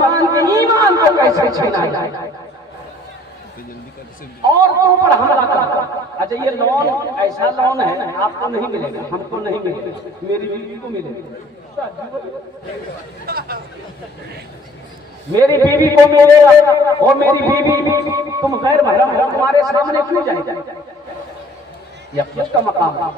मुसलमान के ईमान को कैसे छीना जाए और तुम पर हमला कर। अच्छा ये लोन ऐसा लोन है आपको नहीं मिलेगा, हमको नहीं मिलेगा, मेरी बीवी को मिलेगा, मेरी बीवी को मिलेगा। और मेरी बीवी तुम गैर महरम हो, तुम्हारे सामने क्यों जाएगा? यह किसका मकाम है?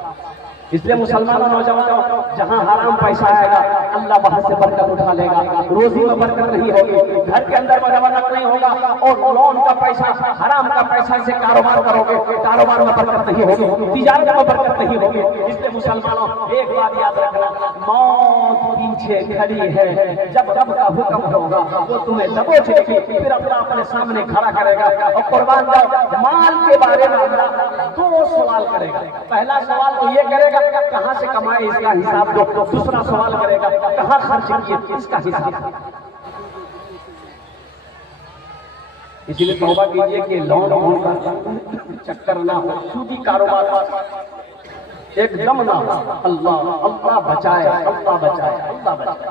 इसलिए मुसलमानों नौजवानों, जहां हराम पैसा आएगा अल्लाह वहां से बरकत उठा लेगा, रोजी में बरकत नहीं होगी, घर के अंदर बरकत नहीं होगा। और लोन का पैसा, हराम का पैसा से कारोबार करोगे, कारोबार में बरकत नहीं होगी, तिजारत में बरकत नहीं होगी। इसलिए मुसलमानों एक बात याद रखना, मौत पीछे खड़ी है, जब रब का हुक्म होगा वो तुम्हें दबोच लेगी, फिर अपना अपने सामने खड़ा करेगा और कुर्बान जाओ। माल के बारे में अल्लाह दो सवाल करेगा। पहला सवाल तो ये करेगा कहां से कमाए इसका हिसाब दो, दूसरा सवाल करेगा कहां खर्च किए इसका हिसाब। इसीलिए तौबा कीजिए कि लोन का चक्कर ना हो, सूदी कारोबार एकदम ना हो। अल्लाह अल्लाह बचाए, अल्लाह बचाए, अल्लाह बचाए।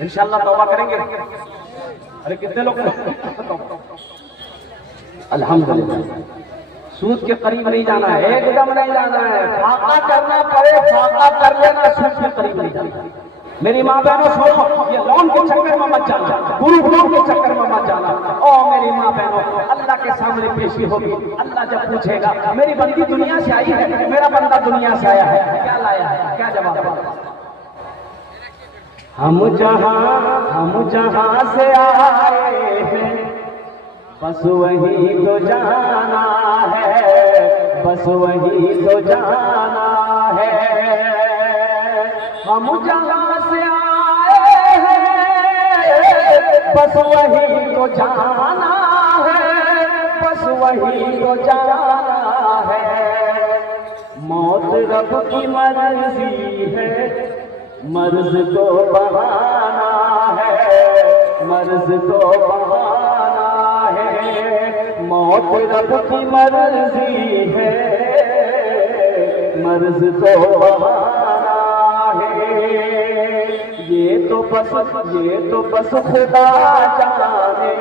इंशाअल्लाह तौबा करेंगे। अरे कितने लोग अल्हम्दुलिल्लाह। सूद के करीब नहीं जाना है, एकदम नहीं जाना है। फाका करना पड़े फाका कर लेना, सूद के करीब नहीं जाना। मेरी माँ बहनों सुनो, ये लोन के चक्कर में मत जाना, गुरु के चक्कर में मत जाना। ओ मेरी माँ बहनों, अल्लाह के सामने पेशी होगी, अल्लाह जब पूछेगा मेरी बंदी दुनिया से आई है, मेरा बंदा दुनिया से आया है, क्या लाया है, क्या जवाब देगा? हम जहां से आए हैं बस वही तो जाना है, बस वही तो जाना है। हम जहां से आए हैं बस वही तो जाना है, बस वही तो जाना है। मौत रब की मर्जी है, मर्ज को बहाना है, मर्ज को बहाना है। मौत रब की मर्जी है, मर्ज को बहाना है। ये तो बस खुदा जाने,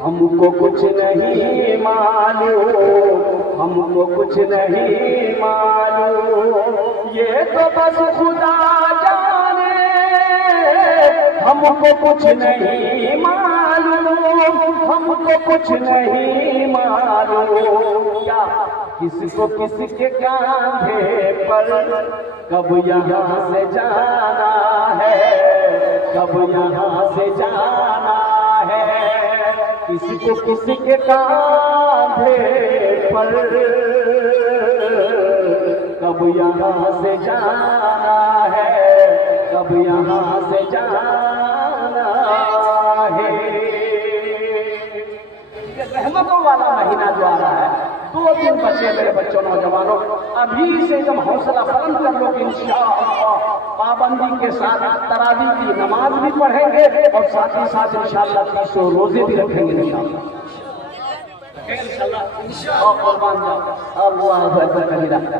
हमको कुछ नहीं मालूम, हमको कुछ नहीं मालूम। ये तो बस खुदा जाने, हमको कुछ नहीं मालूम, हमको कुछ नहीं मालूम। क्या किसको किसके कांधे पर कब यहाँ से जाना है, कब यहाँ से जाना है। किसको किसके कांधे पर कब यहाँ से जाना है, कब यहाँ से जाना है। ये रहमतों वाला महीना जो आ रहा है, 2 दिन बचे मेरे बच्चों नौजवानों, अभी से एकदम हौसला बुलंद कर लो कि इंशाअल्लाह पाबंदी के साथ तरावी की नमाज भी पढ़ेंगे और साथ ही साथ इंशाअल्लाह 300 रोजे भी रखेंगे इंशाअल्लाह।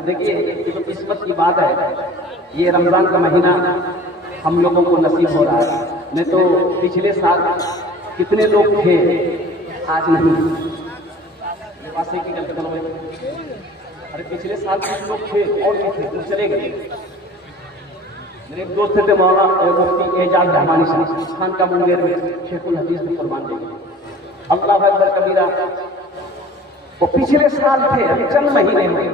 देखिए ये तो किस्मत की बात है, ये रमजान का महीना हम लोगों को नसीब हो रहा है। नहीं तो पिछले साल कितने लोग थे, आज नहीं। अरे पिछले साल कुछ लोग थे और भी थे, तो चले गए। मेरे एक दोस्त थे मौलाना मुफ्ती एजाज रहमानी साहब, खान का मुंगेर में शेखुल हदीस में कुर्बान देंगे। अल्लाह अकबर कबीरा, वो पिछले साल थे, अभी चंद महीने हुए।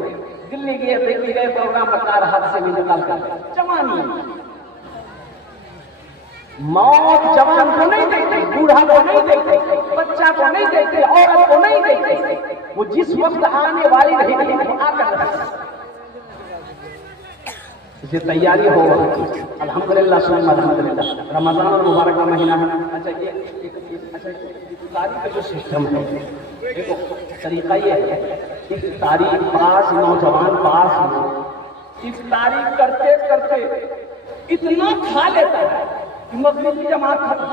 दिल्ली गए, दिल्ली गए, प्रोग्राम बता रहा हादसे में निकाल कर। जवानी मौत जवान को नहीं देखती, बूढ़ा को नहीं देखती, बच्चा को नहीं देखती, औरत को नहीं देखती। वो जिस वक्त आने वाली रहेगी वो आकर इसे तैयारी हो। अल्हम्दुलिल्लाह सुम्मा अल्हम्दुलिल्लाह, रमजान और मुबारक का महीना है। अच्छा ये अच्छा इफ्तारी का जो सिस्टम है, देखो तरीका ये है, इफ्तारी पास नौजवान पास इफ्तारी करते करते इतना खा लेता है कि मस्जिद की जमात खत्म।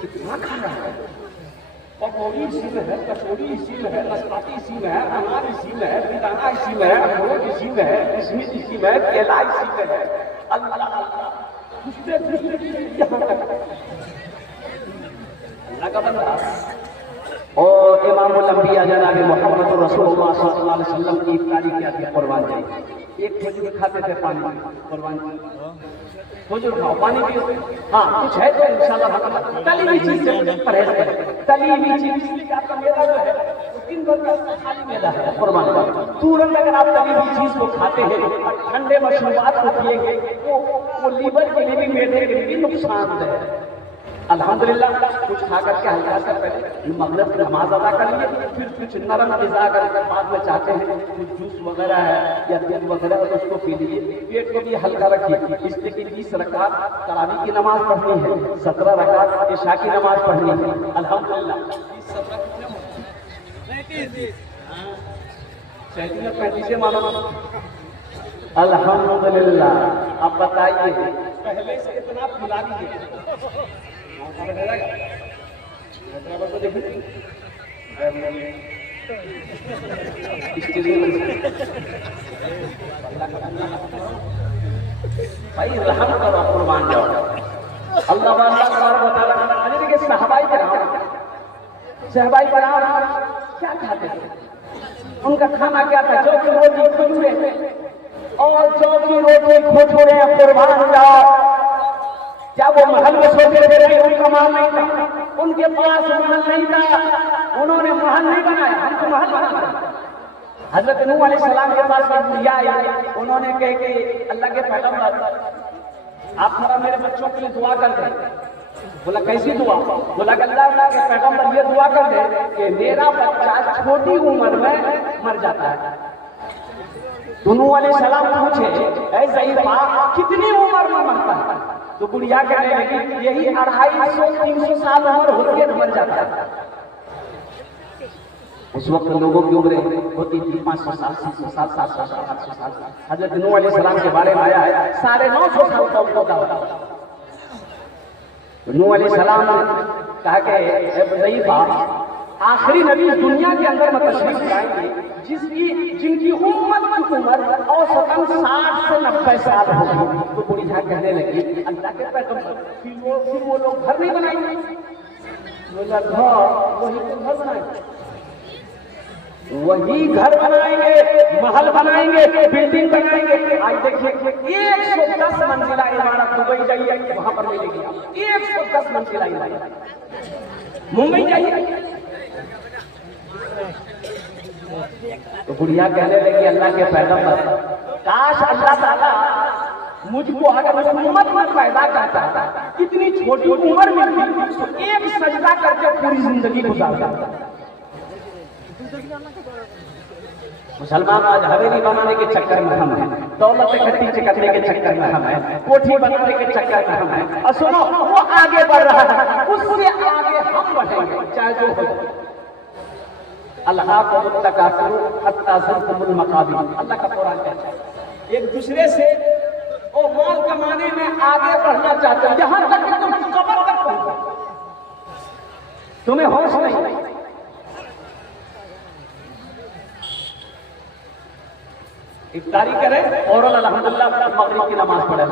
कितना खा रहा है, पकौड़ी इसी में है, कचौड़ी इसी में है, नाशपाती इसी में है, अनार इसी में है, बेदाना इसी में है, अखरोट इसी में है, किशमिश इसी में है, केला इसी में है। अल्लाह अल्लाह का बंदा और इमामुल अंबिया जनाब मोहम्मद रसूलुल्लाह सल्लल्लाहु अलैहि वसल्लम की इफ्तारी क्या थी कुर्बान जाए। एक खजूर खाते थे पानी कुर्बान खजूर खाओ पानी पियो। हाँ कुछ है तो इंशाल्लाह हम तली हुई चीज से परहेज करें। तली हुई चीज इसलिए आपका मैदा जो है वो 3 बार का खाली मैदा है कुर्बान का। तुरंत अगर आप तली हुई चीज को खाते हैं और ठंडे मशरूबात को पिएंगे वो लीवर के लिए भी मैदे के लिए भी नुकसानदेह है। अल्हम्दुलिल्लाह कुछ खा करके हल्का सा पहले मगरिब की नमाज अदा करेंगे, फिर कुछ नरम ग़िज़ा अगर बाद में चाहते हैं कुछ जूस वगैरह है या दूध वगैरह तो उसको पी लीजिए। पेट को भी हल्का रखिए। इसलिए कि 20 रकात तरावी की नमाज पढ़नी है, 17 रकात इशा की नमाज पढ़नी है। अल्हम्दुलिल्लाह 35 मानो। अल्हम्दुलिल्लाह अब बताइए पहले से इतना फुला दीजिए भाई रहम करो कुर्बान जाओ। अल्लाह देखिए सहबाई क्या खाते थे, उनका खाना क्या था? जौ की रोटी खजूरे और जौ की रोटी खजूरे कुर्बान जाओ। क्या वो महल में सोते थे? नहीं, उनका महल नहीं था, उनके पास महल नहीं था, उन्होंने महल नहीं बनाया, हम तो महल बनाया। हजरत नूह अलैहिस्सलाम के पास बुढ़िया आई, उन्होंने कहे कि अल्लाह के पैगंबर आप थोड़ा मेरे बच्चों के लिए दुआ कर दें। बोला कैसी दुआ? बोला अल्लाह के पैगंबर ये दुआ कर दे कि मेरा बच्चा छोटी उम्र में मर जाता है। नूह अलैहिस्सलाम पूछे ऐ ज़ईफ़ा कितनी उम्र में मरता है? तो बुढ़िया कहने लगी यही 250-300 साल उम्र होती मर जाता है। उस वक्त लोगों की उम्र होती थी 500 साल, 600 साल, 700 साल, 800 साल। हजरत नूह अलैहिस्सलाम के बारे में आया है 950 साल का उम्र होता। नूह अलैहिस्सलाम कहा कि ज़ईफ़ा आखिरी नबी दुनिया के अंदर तशरीफ लाएंगे जिनकी उम्मत की उम्र औसतन 60 से 90 साल होगी। तो बुढ़िया कहने लगी अल्लाह के पैगंबर फिर वो लोग घर नहीं बनाएंगे? बोला घर बनाएंगे, वही घर बनाएंगे, महल बनाएंगे, बिल्डिंग बनाएंगे। आज देखिए 110 मंजिला इमारत दुबई जाइए वहां पर मिलेगी आप 110 मंजिला इमारत। मुंबई जाइए तो बुढ़िया कहने लगी अल्लाह के पैगंबर काश अल्लाह ताला मुझको अगर उम्मत में पैदा करता, इतनी छोटी उम्र में भी तो एक सजदा करके पूरी जिंदगी गुजारता। मुसलमान आज हवेली बनाने के चक्कर में हम हैं, दौलत इकट्ठी करने के चक्कर में हम हैं, कोठी बनाने के चक्कर में हम हैं। और सुनो वो आगे बढ़ रहा है, उससे आगे हम बढ़ेंगे चाहे जो हो। अल्लाह का कुरान कहता है एक दूसरे से और माल कमाने में आगे बढ़ना चाहते हो, यहां तक कि तुम कब्र तक पहुंचो, तुम्हें होश नहीं। इफ्तारी करें और अल्हम्दुलिल्लाह मगरिब की नमाज पढ़े।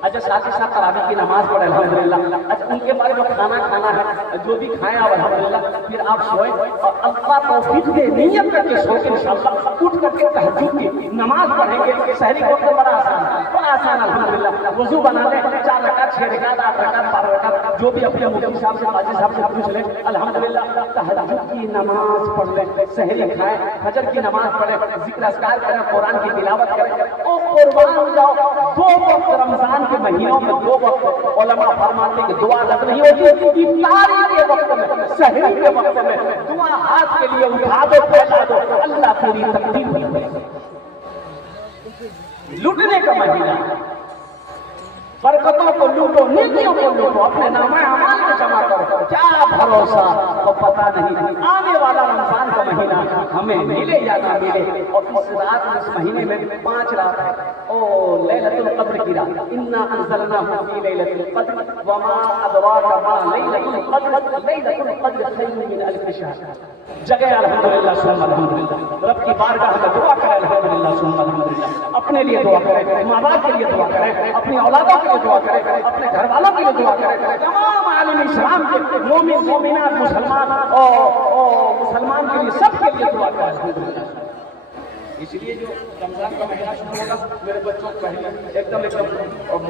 अच्छा साथ ही साथ तरावी की नमाज पढ़े अल्हम्दुलिल्लाह। अच्छा उनके बाद जो खाना है जो भी खाएं आप अल्हम्दुलिल्लाह, फिर आप सोए और अल्लाह तौफीक दे नियत करके सोए इंशाअल्लाह उठ करके तहज्जुद की नमाज पढ़ेंगे। सहरी को तो बड़ा आसान है, बड़ा आसान अल्हम्दुलिल्लाह। वजू बना ले 4 रकात 6 रकात 8 रकात 12 रकात जो भी अपने मुफ्ती साहब से काजी साहब से पूछ ले अल्हम्दुलिल्लाह। तहज्जुद की नमाज पढ़ ले, सहरी खाएं, फजर की नमाज पढ़े, जिक्र अस्कार करें, कुरान की तिलावत करें और कुर्बान जाओ। 2 वक्त रमजान के महीनों में 2 वक्त उलमा फरमाते कि दुआ लग रही होती, इफ्तारी के वक्त में, सहरी के वक्त में दुआ हाथ के लिए उठा दो, फैला दो, अल्लाह पूरी तकदीर लुटने का महीना। बरकतों को लूटो, नेकियों को लूटो, अपने नामे अमाल को जमा करो। क्या भरोसा, तो पता नहीं आने वाला रमजान का महीना हमें मिले या ना मिले। और इस रात में, इस महीने में 5 रात है। ओ लैलतुल कद्र की रात, इन्ना अंज़लनाहु फी लैलतिल कद्र वमा अदराका मा लैलतुल कद्र, लैलतुल कद्र खैरुम मिन अल्फ शहर। जगह अल्हम्दुलिल्लाह सुम्मा अल्हम्दुलिल्लाह। रब की बारगाह में दुआ करें, अल्हम्दुलिल्लाह सुम्मा अल्हम्दुलिल्लाह। अपने लिए दुआ करें, माँ बाप के लिए दुआ करें, अपनी औलादों के लिए दुआ करें, अपने घर वालों के लिए दुआ करें, तमाम आलम इस्लाम के मोमिन मोमिनात मुसलमान और मुसलमान के लिए, सबके लिए दुआ करें अल्हम्दुलिल्लाह। इसलिए जो रमजान का महीना शुरू होगा, मेरे बच्चों को पहले एकदम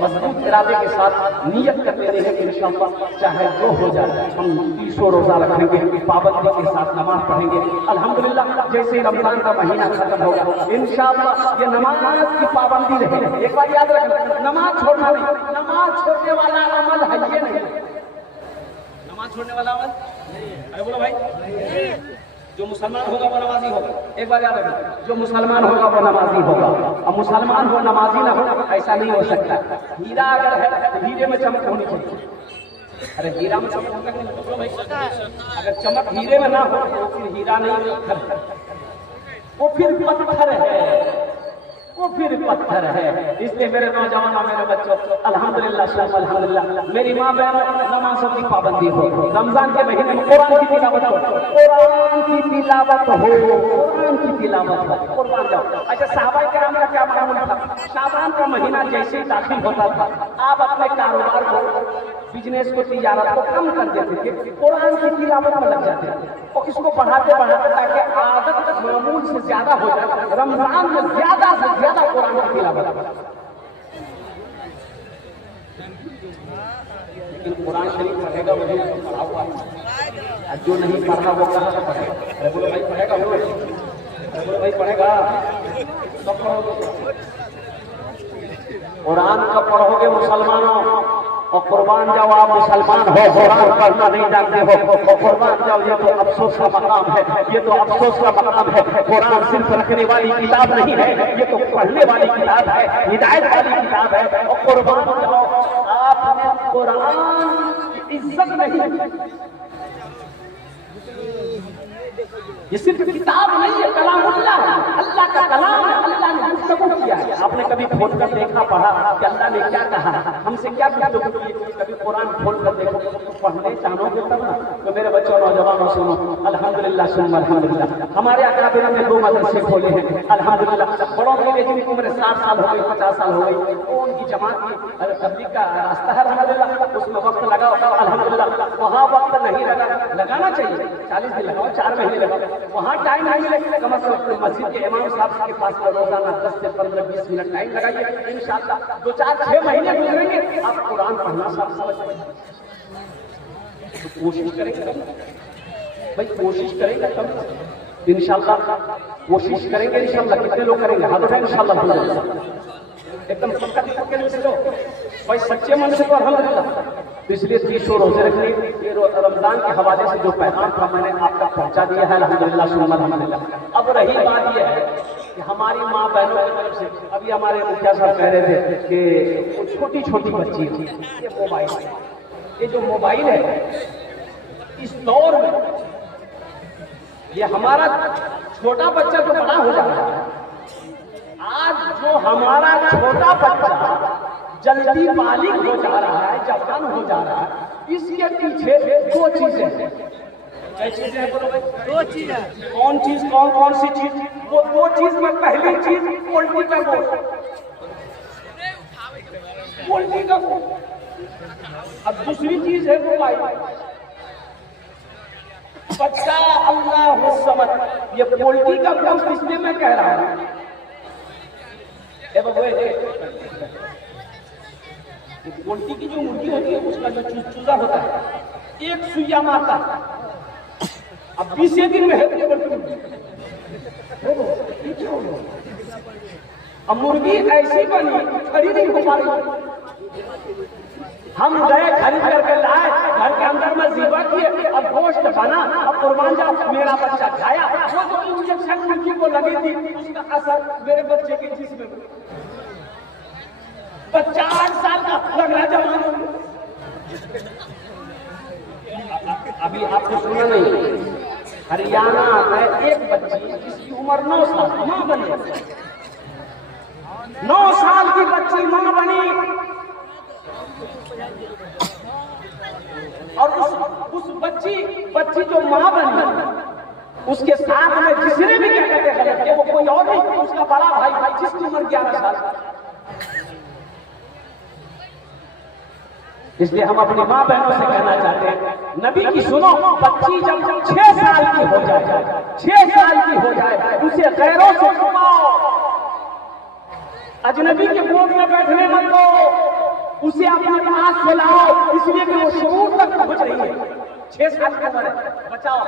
मजबूत इरादे के साथ नियत कर लेते हैं कि इंशाअल्लाह चाहे जो हो जाए हम 30 रोजा रखेंगे, पाबंदी के साथ नमाज पढ़ेंगे। अल्हम्दुलिल्लाह जैसे ही रमजान का महीना खत्म होगा इंशाअल्लाह ये नमाज की पाबंदी रहेगी। एक बार याद रखना, नमाज छोड़ना नहीं, नमाज छोड़ने वाला अमल है ये नहीं, नमाज छोड़ने वाला अमल अरे बोलो भाई, जो मुसलमान होगा वो नमाजी होगा। एक बार याद रखना, जो मुसलमान होगा वो नमाजी होगा। अब मुसलमान हो नमाजी ना हो, ऐसा नहीं हो सकता। हीरा अगर है तो हीरे में चमक होनी चाहिए। अरे हीरा में चमक होगा कि नहीं भाई? अगर चमक हीरे में ना हो तो फिर हीरा नहीं, वो फिर पत्थर है, वो फिर पत्थर है। इसलिए मेरे नौजवान, मेरे बच्चों, अल्हम्दुलिल्लाह अल्हम्दुलिल्लाह, मेरी माँ बहनों, नमाज़ों की पाबंदी हो, रमजान के महीने में कुरान की तिलावत हो, कुरान की तिलावत हो, कुरान की तिलावत हो, कुर्बान जाओ। अच्छा, सहाबा किराम का क्या मामूल था? शाबान का महीना जैसे ही दाखिल होता था, आप अपने कारोबार को, बिजनेस को, तिजारत को कम कर देते थे, कुरान की तिलावत में लग जाते थे और इसको बढ़ाते बढ़ाते ताकि आदत मामूल से ज्यादा हो जाए। रमजान में ज्यादा से ज्यादा कुरान की तिलावत। लेकिन कुरान शरीफ पढ़ेगा वही पढ़ा हुआ है, जो नहीं पढ़ा वो कहाँ से पढ़ेगा? अरे बोलो भाई पढ़ेगा वो, अरे बोलो भाई पढ़ेगा, सब पढ़ोगे। कुरान का पढ़ोगे मुसलमानों, और कुर्बान जाओ आप मुसलमान हो, कुरान पढ़ना नहीं जानते हो और कुर्बान जाओ, ये तो अफसोस का मकाम है, ये तो अफसोस का मकाम है। कुरान सिर्फ रखने वाली किताब नहीं है, ये तो पढ़ने वाली किताब है, हिदायत वाली किताब है। और कुर्बान जाओ, आपने कुरान की इज्जत नहीं, ये सिर्फ किताब नहीं है, कलामुल्लाह है, अल्लाह का कलाम है, अल्लाह ने गुफ्तगू किया है। आपने कभी खोल कर देखा, पढ़ा कि अल्लाह ने क्या कहा, हमसे क्या गुफ्तगू की? कभी कुरान खोल कर देखो तो पढ़ने चाहोगे तब ना। तो मेरे बच्चों, नौजवानों, सुनो, अल्हम्दुलिल्लाह सुम्मा अल्हम्दुलिल्लाह, हमारे अकाबिर ने 2 मदरसे खोले हैं अल्हम्दुलिल्लाह। बड़ों के लिए जिनकी उम्र 60 साल हो गई, 50 साल हो गई, वो उनकी जमात की तबलीग का रास्ता है अल्हम्दुलिल्लाह, उसमें वक्त लगाओ अल्हम्दुलिल्लाह। वहाँ वक्त नहीं लगाना चाहिए, 40 दिन लगाओ, 4 महीने लगाओ, वहाँ टाइम नहीं मिले, कम से कम मस्जिद के इमाम साहब के पास रोजाना 10 से 15-20 मिनट टाइम लगाइए। इंशाअल्लाह 2-4-6 महीने गुजरेंगे, आप कुरान पढ़ना सब समझ पाएंगे। तो कोशिश करेंगे भाई, कोशिश करेंगे तब इंशाअल्लाह, कोशिश करेंगे इंशाअल्लाह। कितने लोग करेंगे? हाथ उठाएं इंशाअल्लाह, एकदम पक्का दिल से लो भाई, सच्चे मन से तो अल्हम्दुलिल्लाह। तो इसलिए 30 रोजे रखने, ये रमजान के हवाले से जो पैगाम था मैंने आपका पहुंचा दिया है अल्हम्दुलिल्लाह सुम्मा अल्हम्दुलिल्लाह। अब रही बात यह है कि हमारी माँ बहनों की तरफ से, अभी हमारे मुखिया साहब कह रहे थे कि छोटी छोटी बच्ची थी, ये मोबाइल, ये जो मोबाइल है इस दौर में, ये हमारा छोटा बच्चा जो बड़ा हो जाता है, आज जो हमारा छोटा बच्चा जल्दी बालिग हो जा रहा है, जवान हो जा रहा है, इसके पीछे 2 चीजें हैं। क्या चीजें हैं बोलो भाई? 2 चीजें। कौन चीज? कौन सी चीज? वो 2 चीज में पहली चीज पोल्ट्री का गोश्त, पोल्ट्री का गोश्त। अब दूसरी चीज है मोबाइल। बच्चा अल्लाह समझ, ये पोल्ट्री का गोश्त इसलिए मैं कह रहा हूं, पोल्ट्री की जो मुर्गी होती है उसका जो चूजा होता है, एक सुइया मारता है, अब 20 दिन में है। अब मुर्गी ऐसी बनी, खड़ी नहीं हो पा रही। हम गए खरीद करके लाए, घर के अंदर में ज़िबा किए, अब गोश्त बना, अब कुर्बान जाओ, मेरा बच्चा खाया। वो जो इंजेक्शन मुर्गी को लगी थी, उसका असर मेरे बच्चे के जिस्म में बच्चा 8 साल का लग रहा जवान। अभी आपको सुना नहीं, हरियाणा में एक बच्ची जिसकी उम्र 9 साल मां बनी, 9 साल की बच्ची मां बनी, और उस बच्ची जो मां बनी उसके साथ में जिसने भी क्या कहते हैं गलत किया, वो कोई और नहीं, उसका बड़ा भाई जिसकी उम्र 11 साल। इसलिए हम अपनी माँ बहनों से कहना चाहते हैं, नबी की सुनो, बच्ची जब 6 साल की हो जाए, 6 साल की हो जाए, उसे गैरों से छुपाओ, अजनबी के गोद में बैठने मत दो, उसे अपने पास बुलाओ, इसलिए कि वो शऊर तक पहुंच रही है। 6 साल की उम्र है, बचाओ।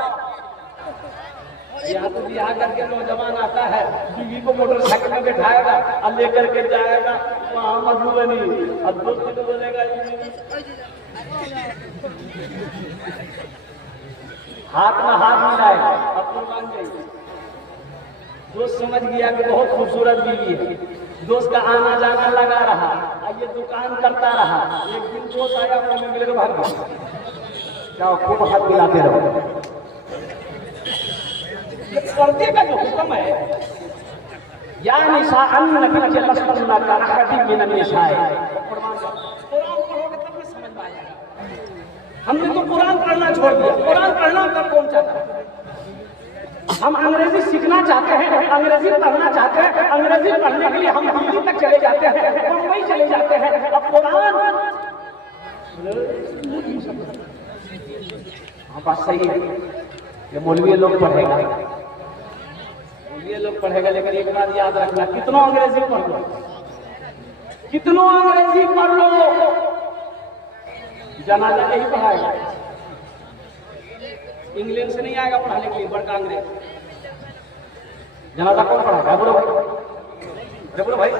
यहाँ तो बिहार करके नौजवान आता है, बीवी को मोटरसाइकिल में बैठाएगा और लेकर के जाएगा वहां मधुबनी, और दोस्त को बोलेगा हाथ में हाथ मिलाएगा, अब तो मान जाइए। दोस्त समझ गया कि बहुत खूबसूरत बीवी है, दोस्त का आना जाना लगा रहा, ये दुकान करता रहा, एक दिन दोस्त आया अपने मिलेगा भाग गया, जाओ खूब हाथ मिलाते रहो। ये पर्दे का जो हुक्म है, या निशा नबी के लस्तना का अहदी मिन निशाए, कुरान पढ़ोगे तब में समझ में आएगा। हमने तो कुरान पढ़ना छोड़ दिया, कुरान पढ़ना कब कौन चाहता है? हम अंग्रेजी सीखना चाहते हैं, अंग्रेजी पढ़ना चाहते हैं, अंग्रेजी पढ़ने के लिए हम दिल्ली तक चले जाते हैं, मुंबई चले जाते हैं, अब कुरान हाँ बात सही है, ये मौलवी लोग पढ़ेगा, ये लोग पढ़ेगा, लेकिन एक बात याद रखना, कितना अंग्रेजी पढ़ लो, कितना अंग्रेजी पढ़ लो, जनाजा नहीं पढ़ाएगा, इंग्लैंड से नहीं आएगा पढ़ाने के लिए बड़का अंग्रेज। जनाजा कौन पढ़ाएगा? बोलो भाई, बोलो भाई।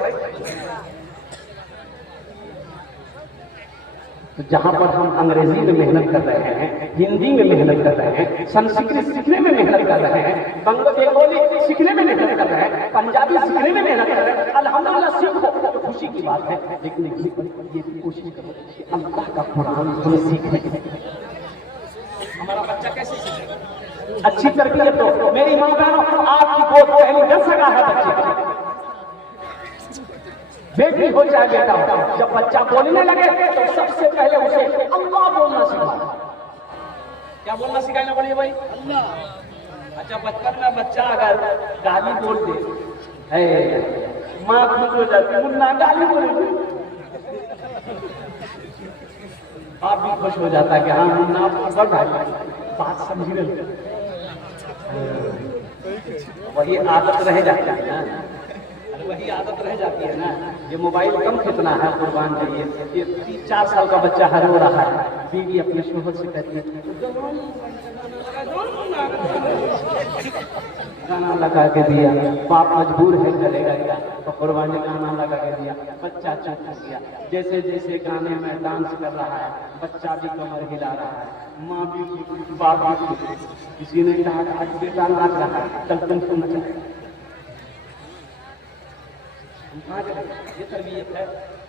तो जहां पर हम अंग्रेजी में मेहनत कर रहे हैं, हिंदी में मेहनत कर रहे हैं, संस्कृत सीखने में मेहनत कर रहे हैं, बंगाली सीखने में मेहनत कर रहे हैं, पंजाबी सीखने में मेहनत कर रहे हैं, अल्हम्दुलिल्लाह सीखो, तो खुशी की बात है। लेकिन ये भी कोशिश करो कि अल्लाह का कुरान हमें सीखने, हमारा बच्चा कैसे सीखेगा? अच्छी तरबियत दो। मेरी माँ बहनों, आपकी गोद पहली 10 सगा है बच्चे, बेटी हो चाहे बेटा हो, जब बच्चा बोलने लगे तो सबसे पहले उसे अल्लाह बोलना सिखाओ। क्या बोलना सिखाना बोलिए भाई? अल्लाह। अच्छा, बचपन में बच्चा अगर गाली बोल दे, माँ खुश हो जाती, मुन्ना गाली बोले, आप भी खुश हो जाता है कि हाँ मुन्ना बात समझ रहे, वही आदत रह जाती है ना, वही आदत रह जाती है ना। ये मोबाइल कम कितना है कुर्बान जाइए, ये 3-4 साल का बच्चा हर रो रहा है, बीवी अपने शोहर से कहती है गाना लगा के दिया, बाप मजबूर है करेगा क्या, तो कुर्बान ने गाना लगा के दिया, बच्चा चुप हो गया। जैसे जैसे गाने में डांस कर रहा है, बच्चा भी कमर हिला रहा है, माँ भी, बाप भी, किसी ने कहा आज बेटा नाच रहा है, कल तुम सुनना। ये तरबियत है।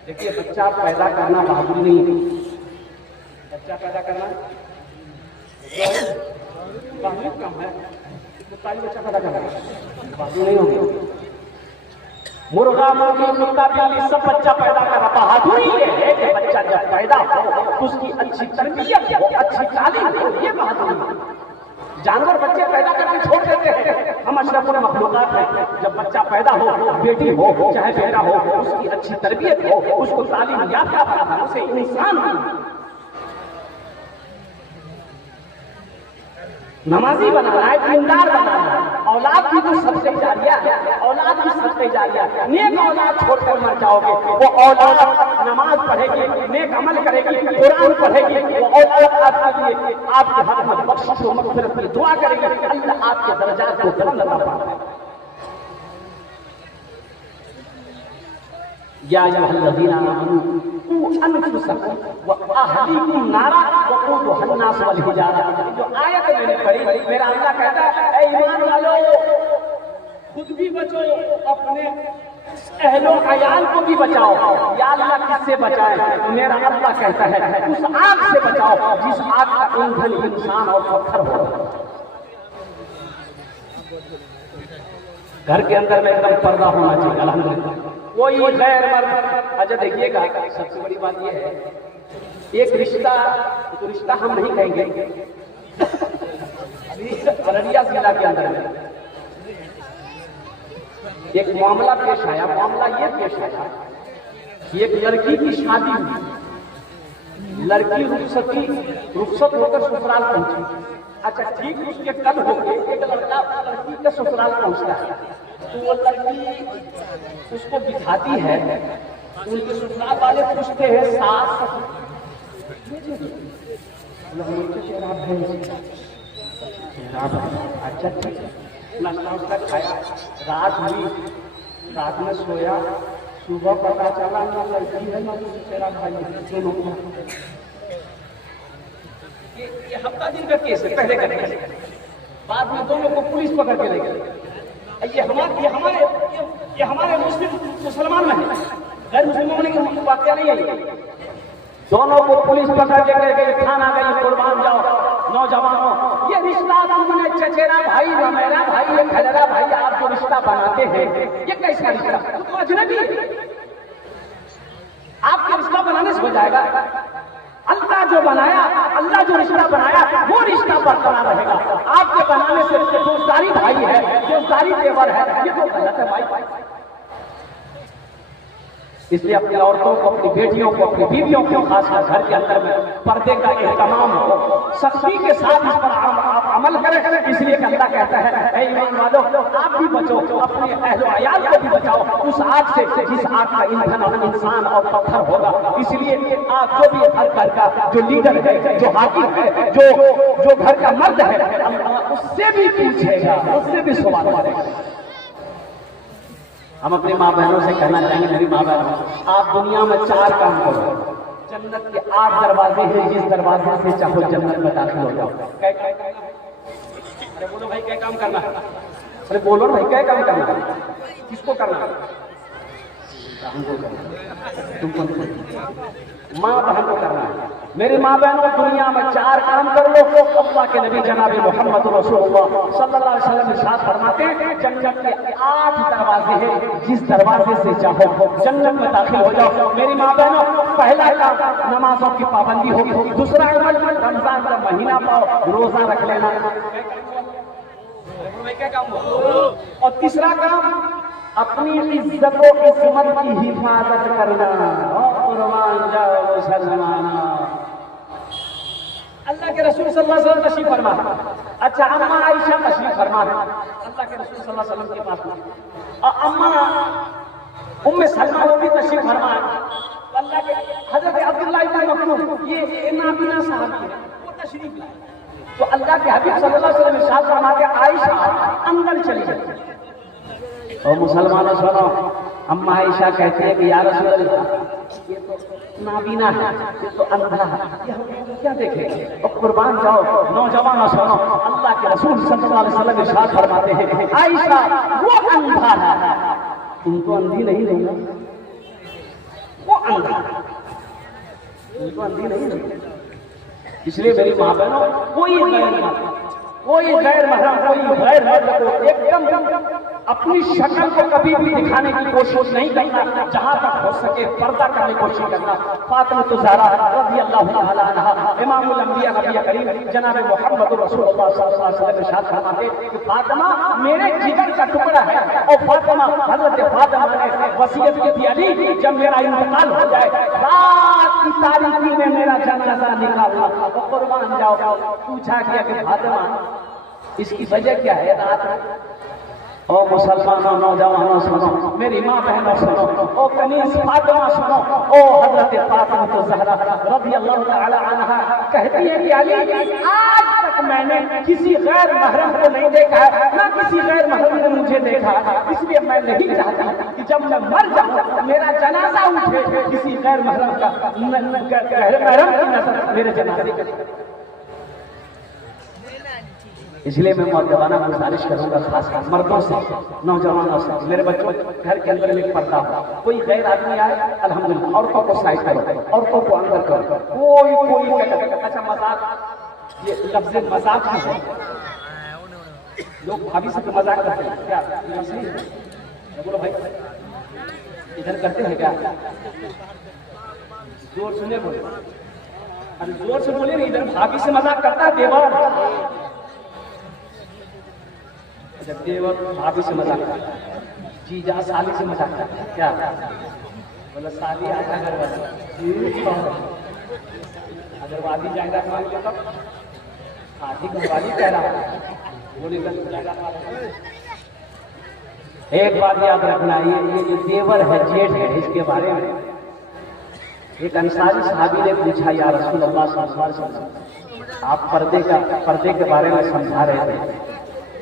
देखिए, बच्चा पैदा करना बहादुरी नहीं है, बच्चा पैदा करना बहादुरी कम है, बच्चा पैदा करना बहादुरी नहीं होगी। मुर्गा, मुर्गी, कुत्ता, बिल्ली सब बच्चा पैदा करना बहादुरी ये है कि बच्चा जब पैदा हो उसकी अच्छी तरबियत हो, अच्छी तालीम हो, ये बहादुरी। जानवर बच्चे पैदा करके छोड़ देते हैं, हम अशरफुल मखलूकात हैं। जब बच्चा पैदा हो, बेटी हो चाहे बेटा हो, उसकी अच्छी तरबियत हो, उसको तालीम याफ्ता बनाना, उसे इंसान बनाना, नमाजी बनाना है, दीनदार बनाना है। औलाद की तो सबसे जारिया है, औलाद की सबसे जारिया। नेक औलाद छोड़कर मर जाओगे, वो औलाद नमाज पढ़ेगी, नेक अमल करेगी, कुरान पढ़ेगी, वो औलाद आपके लिए आपके हाथ में बख्शिश व मग़फ़िरत की दुआ करेगी, अल्लाह आपके दर्जात को बुलंद फरमाएगा। या अय्युहल्लज़ीना आमनू क़ू अनफुसकुम व अहलीकुम नारा वक़ूदुहा अन्नास वल हिजारा। जो आयत मैंने पढ़ी, मेरा अल्लाह कहता है, ऐ ईमान वालों, खुद भी बचो, अपने अहलो अयाल को भी बचाओ। या अल्लाह किससे बचाए? मेरा अल्लाह कहता है उस आग से बचाओ जिस आग का ईंधन इंसान और पत्थर हो। घर के अंदर में एकदम पर्दा होना चाहिए अल्हम्दुलिल्लाह। कोई गैर मर्द। अच्छा देखिएगा, सबसे बड़ी बात यह है, एक रिश्ता, तो रिश्ता हम नहीं कहेंगे, अभी अररिया जिला के अंदर में एक मामला पेश आया। मामला ये पेश आया कि एक लड़की की शादी हुई, लड़की रुखसत होकर ससुराल पहुंची। अच्छा ठीक, उसके कल होकर एक लड़का लड़की के ससुराल पहुंचता है, तो वो लड़की उसको बिठाती है। उनके ससुराल वाले पूछते हैं सास अच्छा ठीक है, नाश्ता उसका खाया, रात हुई, रात में सोया, सुबह पता चला ना लड़की है ना तेरा भाई दोनों। ये हफ्ता दिन का केस है, पहले का केस है। बाद में दोनों को पुलिस पकड़ के ले गई। ये हमारे मुसलमान में है, गैर मुसलमानों की वाकया नहीं है। दोनों को पुलिस पकड़ के गई, थाना गई, कुर्बान जाओ नौजवानों। ये रिश्ता तुमने चचेरा भाई न मेरा भाई, ये खलेरा भाई, आप जो रिश्ता बनाते हैं ये कैसा रिश्ता? तो अजनबी है, आपके रिश्ता बनाने से हो जाएगा? अल्लाह जो बनाया, अल्लाह जो रिश्ता बनाया वो रिश्ता बरकरार रहेगा। आपके बनाने से दोस्तारी भाई है, दोस्तारी तेवर है, ये तो गलत है भाई। इसलिए अपनी औरतों को, अपनी बेटियों को, अपनी बीवियों को खासकर घर के अंदर में पर्दे का एहतमाम हो, सख्ती के साथ इस पर आप अमल करें। इसलिए अल्लाह कहता है ऐ ईमान वालों, आप भी बचो, अपने अहलो अयाल को भी बचाओ उस आग से जिस आग का ईंधन इंसान और पत्थर होगा। इसलिए आप जो भी घर का जो लीडर है, जो हाकिम है, जो घर का मर्द है, उससे भी पूछेगा, उससे भी सवाल करेगा। हम अपनी माँ बहनों से कहना चाहेंगे, मेरी माँ बहनों, आप दुनिया में 4 काम करो। जन्नत के 8 दरवाजे हैं, जिस दरवाजे से चाहो जन्नत में दाखिल हो जाओ। अरे बोलो भाई क्या काम करना है? अरे बोलो भाई क्या काम करना है? किसको करना है? तुमको माँ बहन को करना है। मेरी माँ बहनों, दुनिया में 4 काम कर लो। अल्लाह के नबी जनाब मोहम्मद रसूलुल्लाह सल्लल्लाहु अलैहि वसल्लम इरशाद फरमाते हैं जन्नत के 8 दरवाजे हैं, जिस दरवाजे से चाहो जन्नत में दाखिल हो जाओ। मेरी माँ बहनों, पहला काम नमाजों की पाबंदी होगी। दूसरा अमल रमजान का महीना पाओ, रोजा रख लेना। क्या काम हुआ? और तीसरा काम अपनी इज्जत व इस्मत की हिफाजत करना। कुर्बान जाओ मुसलमान। अल्लाह के रसूल सल्लल्लाहु अलैहि वसल्लम तशरीफ फरमा। अच्छा, अम्मा आयशा तशरीफ फरमा अल्लाह के रसूल सल्लल्लाहु अलैहि वसल्लम के पास में। और अम्मा उम्मे सलमा वो भी तशरीफ फरमा। अल्लाह के हजरत अब्दुल्लाह इब्न मखतूम, ये नाबीना साहब है, वो तशरीफ लाए। तो अल्लाह के हबीब सल्लल्लाहु अलैहि वसल्लम इरशाद फरमाते आयशा अंदर चली गई। और मुसलमानों सुनो, अम्मा आयशा कहते हैं कि या रसूल अल्लाह, ये तो नाबीना है, ये तो अंधा है, ये हम क्या देखेंगे? और कुर्बान जाओ नौजवानों सुनो, अल्लाह के रसूल सल्लल्लाहु अलैहि वसल्लम इरशाद फरमाते हैं आयशा वो अंधा है, तुमको अंधी नहीं लगना, वो अंधा है, तुमको अंधी नहीं लगना। इसलिए मेरी माँ बहनों, कोई गैर महरम, कोई गैर मर्द को एकदम अपनी शक्ल को कभी भी दिखाने की कोशिश नहीं करना। जहां तक हो सके पर्दा करने की कोशिश करना। फातिमा ज़हरा रज़ियल्लाहु तआला अन्हा, इमामुल अंबिया नबी करीम जनाब मोहम्मद रसूलुल्लाह सल्लल्लाहु अलैहि वसल्लम इरशाद फरमाते कि फातिमा मेरे जिगर का टुकड़ा है। और फातिमा, हज़रत फातिमा ने वसीयत की थी, अली जब मेरा इंतकाल हो जाए रात की तारीकी में मेरा जनाजा निकालना। तो कुर्बान जाओ। पूछा गया कि फातिमा इसकी वजह क्या है? रात और मुसलमानों नौजवानों सुनो, मेरी माँ बहनों सुनो, ओ कनीस फातिमा सुनो, ओ हजरत फातिमा ज़हरा रज़ियल्लाहु तआला अन्हा कहती है कि अली आज तक मैंने किसी गैर महरम को नहीं देखा है, ना किसी गैर महरम ने मुझे देखा। इसलिए मैं नहीं चाहती कि जब मैं मर जाऊं मेरा जनाजा उठे किसी गैर महरम का, गैर महरम की नजर मेरे जनाजे। इसलिए मैं नौजवानों को गुजारिश करूंगा, खासकर मर्दों से, नौजवानों से, मेरे बच्चों घर के अंदर में पर्दा हो, कोई गैर आदमी आए अल्हम्दुलिल्लाह औरतों को साइड करो, औरतों को अंदर करो, कोई अच्छा मजाक, ये लफ्ज़ मजाक है, लोग भाभी से तो मजाक करते हैं क्या? बोलो भाई, इधर करते हैं क्या? जोर सुने बोले, अरे जोर से बोले नहीं, इधर भाभी से मजाक करता है देवर, जब देवर भाभी से मजाक करता है, जीजा साली से मजाक करता है क्या? बोला साली आजा घर वाला, अगर वादी जाएगा मान लो तब शादी को वादी कह रहा है, बोले एक बात याद रखना, ये जो देवर है, जेठ है, इसके बारे में एक अंसारी सहाबी ने पूछा, या रसूल अल्लाह सल्लल्लाहु अलैहि वसल्लम, आप पर्दे के बारे में समझा रहे थे,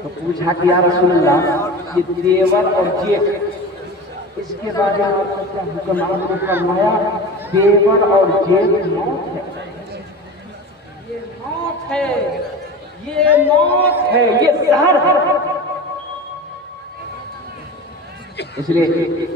तो पूछा कि या रसूल अल्लाह, ये देवर और जेठ, इसके बारे में आपको क्या हुक्म? आपने फरमाया देवर और जेठ मौत है, ये मौत है, ये मौत है, ये जहर है। इसलिए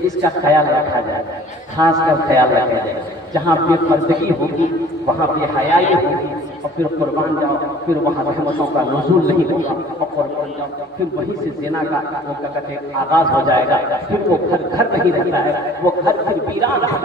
इसका ख्याल रखा जाए, खासकर ख्याल रखा जाए, जहाँ बेपर्दगी होगी वहाँ बेहयाई होगी, और फिर कुर्बान जाओ, फिर वहाँ रहमतों का नुज़ूल नहीं होगा, और कुर्बान जाओ, फिर वहीं से ज़िना का वो क्या कहते हैं आगाज हो जाएगा, फिर वो घर घर नहीं रहता है, वो घर फिर वीरान है।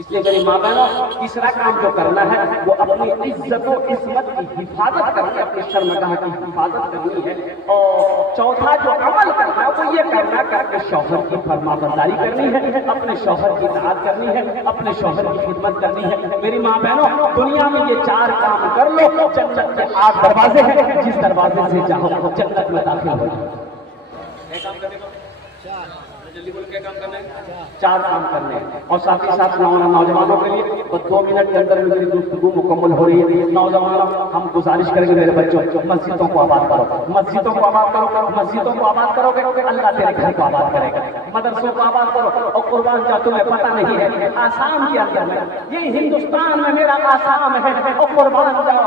इसलिए मेरी माँ बहनों, तीसरा काम जो करना है वो अपनी इज्जत और इस्मत की हिफाजत करनी है, अपनी शर्मगाह की हिफाजत करनी है, और चौथा जो अमल करना है वो ये करना है कि शौहर की फरमाबरदारी करनी है, अपने शौहर की इताअत करनी है, अपने शौहर की खिदमत करनी है। मेरी माँ बहनों, दुनिया में ये 4 काम कर लो, जन्नत के 8 दरवाजे हैं, जिस दरवाजे से चाहो जन्नत में दाखिल हो जाओ। जल्दी बोल, क्या काम करना है? 4 काम करने हैं, और साथ ही साथ नौजवानों के लिए तो 2 मिनट के अंदर मेरी गुफ्तगू मुकम्मल हो रही है। नौजवानों, हम गुजारिश करेंगे मेरे बच्चों, मस्जिदों को आबाद करो, मस्जिदों को आबाद करो, मस्जिदों को आबाद करोगे अल्लाह तेरे घर को आबाद करेगा, मदरसों को आबाद करो, और कुर्बान जाओ, तुम्हें पता नहीं है आसाम के अंदर में, ये हिंदुस्तान में मेरा आसाम है, और कुर्बान जाओ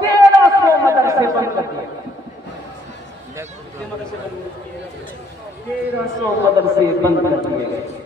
1300 मदरसे बंद कर दिए, 1300 मदरसे बंद कर दिए गए।